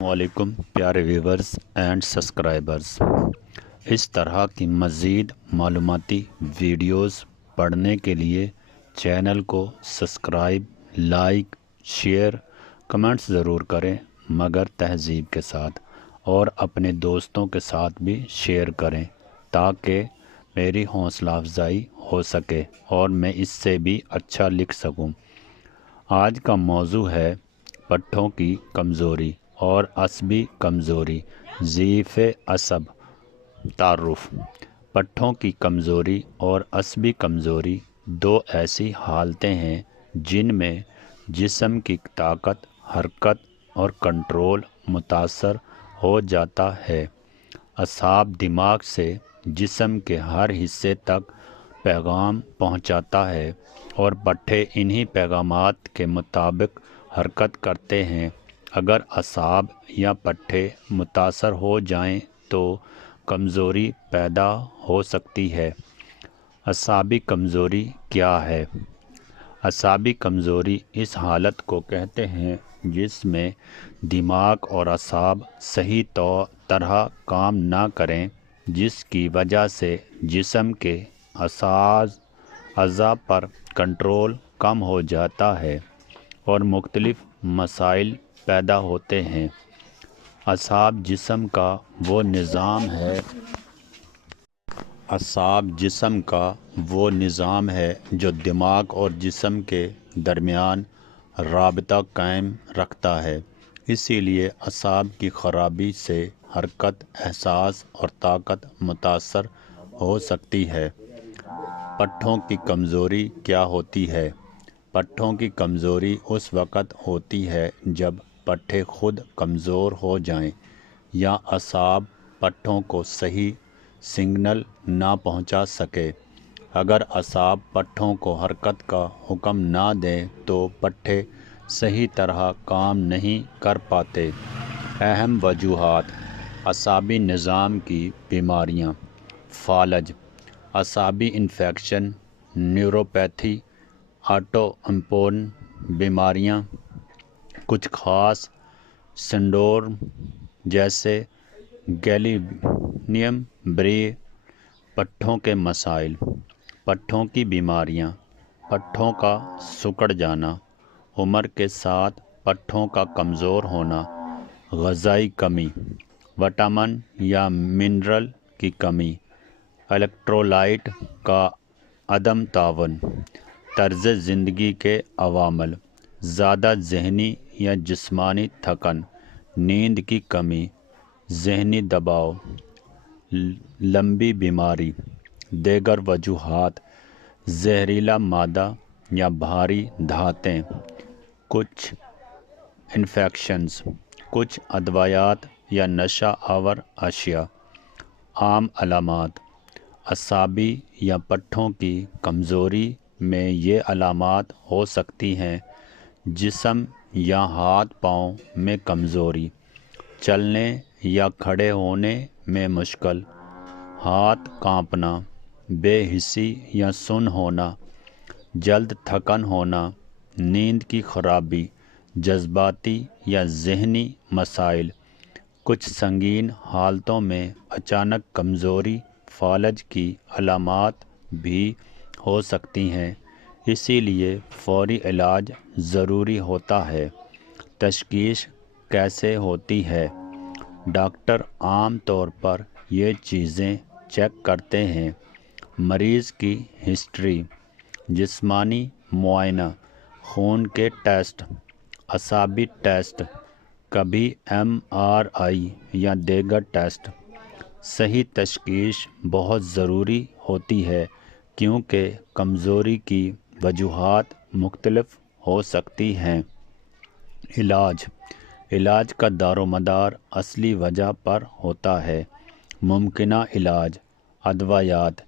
वालेकुम प्यारे viewers and subscribers. इस तरह की मज़ीद मालूमाती वीडियोस पढ़ने के लिए चैनल को सब्सक्राइब, लाइक, शेयर, कमेंट्स ज़रूर करें, मगर तहज़ीब के साथ, और अपने दोस्तों के साथ भी शेयर करें ताकि मेरी हौसला अफजाई हो सके और मैं इससे भी अच्छा लिख सकूं। आज का मौजू है पट्ठों की कमज़ोरी और असबी कमज़ोरी। ज़ीफ़ असब तारुफ। पट्ठों की कमज़ोरी और असबी कमज़ोरी दो ऐसी हालतें हैं जिनमें जिस्म की ताकत, हरकत और कंट्रोल मुतासर हो जाता है। असाब दिमाग से जिस्म के हर हिस्से तक पैगाम पहुंचाता है और पट्ठे इन्हीं पैगामात के मुताबिक हरकत करते हैं। अगर असाब या पट्ठे मुतासर हो जाएं तो कमज़ोरी पैदा हो सकती है। असाबी कमज़ोरी क्या है? असाबी कमज़ोरी इस हालत को कहते हैं जिसमें दिमाग और असाब सही तरह काम ना करें, जिसकी वजह से जिस्म के अज़ा पर कंट्रोल कम हो जाता है और मुख्तलिफ मसाइल पैदा होते हैं। असाब जिस्म का वो निज़ाम है जो दिमाग और जिस्म के दरमियान राबता कायम रखता है। इसीलिए असाब की ख़राबी से हरकत, एहसास और ताकत मुतासर हो सकती है। पट्ठों की कमज़ोरी क्या होती है? पट्ठों की कमज़ोरी उस वक़्त होती है जब पट्ठे खुद कमज़ोर हो जाएं या असाब पट्ठों को सही सिग्नल ना पहुंचा सके। अगर असाब पट्ठों को हरकत का हुक्म ना दें तो पट्ठे सही तरह काम नहीं कर पाते। अहम वजूहात: असाबी निज़ाम की बीमारियां, फालज, असाबी इन्फेक्शन, न्यूरोपैथी, ऑटोइम्यून बीमारियां, कुछ ख़ास सिंड्रोम जैसे गैलिनियम ब्रे। पट्ठों के मसाइल: पट्ठों की बीमारियां, पट्ठों का सिकुड़ जाना, उम्र के साथ पट्ठों का कमज़ोर होना, ग़िज़ाई कमी, विटामिन या मिनरल की कमी, इलेक्ट्रोलाइट का अदम तावन, तर्ज़ ज़िंदगी के अवामल, ज़्यादा ज़हनी या जिस्मानी थकन, नींद की कमी, ज़हनी दबाव, लंबी बीमारी। दीगर वजूहात: जहरीला मादा या भारी धातें, कुछ इन्फेक्शंस, कुछ अदवायात या नशा आवर अशिया। आम अलामात: असाबी या पट्ठों की कमज़ोरी में ये अलामात हो सकती हैं: जिस्म या हाथ पाँव में कमज़ोरी, चलने या खड़े होने में मुश्किल, हाथ कांपना, बेहिसी या सुन्न होना, जल्द थकन होना, नींद की खराबी, जज्बाती या ज़हनी मसाइल। कुछ संगीन हालतों में अचानक कमज़ोरी फालज की अलामात भी हो सकती हैं, इसीलिए फ़ौरी इलाज ज़रूरी होता है। तशख़ीस कैसे होती है? डॉक्टर आम तौर पर ये चीज़ें चेक करते हैं: मरीज़ की हिस्ट्री, जिस्मानी मुआयना, खून के टेस्ट, असाबी टेस्ट, कभी MRI या दीगर टेस्ट। सही तशख़ीस बहुत ज़रूरी होती है क्योंकि कमज़ोरी की वजूहात मुख्तलिफ हो सकती हैं। इलाज का दारोमदार असली वजह पर होता है। मुमकिना इलाज: अदवायात,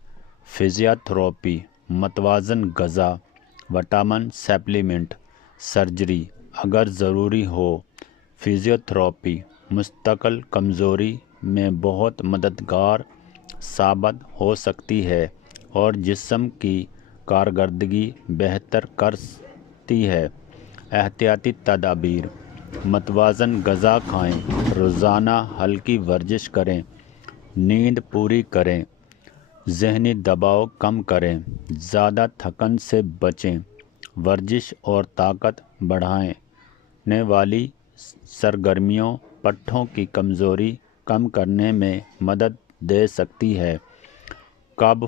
फिज़ियोथेरेपी, मतवाज़न ग़िज़ा, विटामिन सप्लीमेंट, सर्जरी अगर ज़रूरी हो। फिज़ियोथेरेपी मुस्तकिल कमज़ोरी में बहुत मददगार साबित हो सकती है और जिस्म की कारकर्दगी बेहतर करती है। एहतियाती तदाबीर: मतवाज़न ग़िज़ा खाएं, روزانہ ہلکی ورزش کریں، نیند پوری کریں، ذہنی دباؤ کم کریں، زیادہ تھکن سے بچیں، ورزش اور طاقت بڑھانے والی سرگرمیوں پٹھوں کی کمزوری کم کرنے میں مدد دے سکتی ہے۔ کب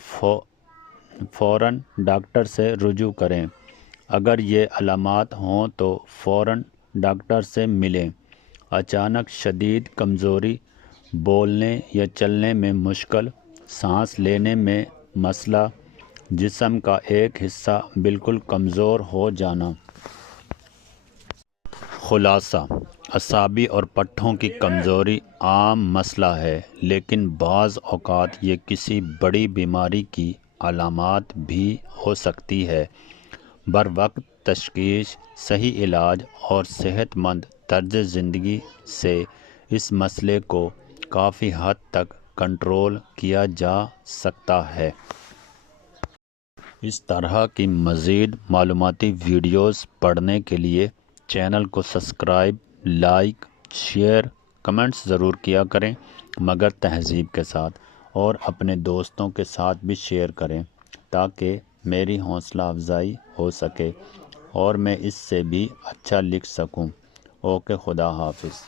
فوراً ڈاکٹر سے رجوع کریں؟ اگر یہ علامات ہوں تو فوراً ڈاکٹر سے ملیں۔ اچانک شدید کمزوری، بولنے یا چلنے میں مشکل، سانس لینے میں مسئلہ، جسم کا ایک حصہ بالکل کمزور ہو جانا۔ خلاصہ: اعصابی اور پٹھوں کی کمزوری عام مسئلہ ہے، لیکن بعض اوقات یہ کسی بڑی بیماری کی علامات بھی ہو سکتی ہے۔ بروقت تشخیص، صحیح علاج اور صحت مند طرز زندگی سے اس مسئلے کو کافی حد تک کنٹرول کیا جا سکتا ہے۔ اس طرح کی مزید معلوماتی ویڈیوز پڑھنے کے لیے چینل کو سبسکرائب، لائک، شیئر، کمنٹس ضرور کیا کریں، مگر تہذیب کے ساتھ، اور اپنے دوستوں کے ساتھ بھی شیئر کریں تاکہ میری حوصلہ افزائی ہو سکے اور میں اس سے بھی اچھا لکھ سکوں۔ اوکے، خدا حافظ۔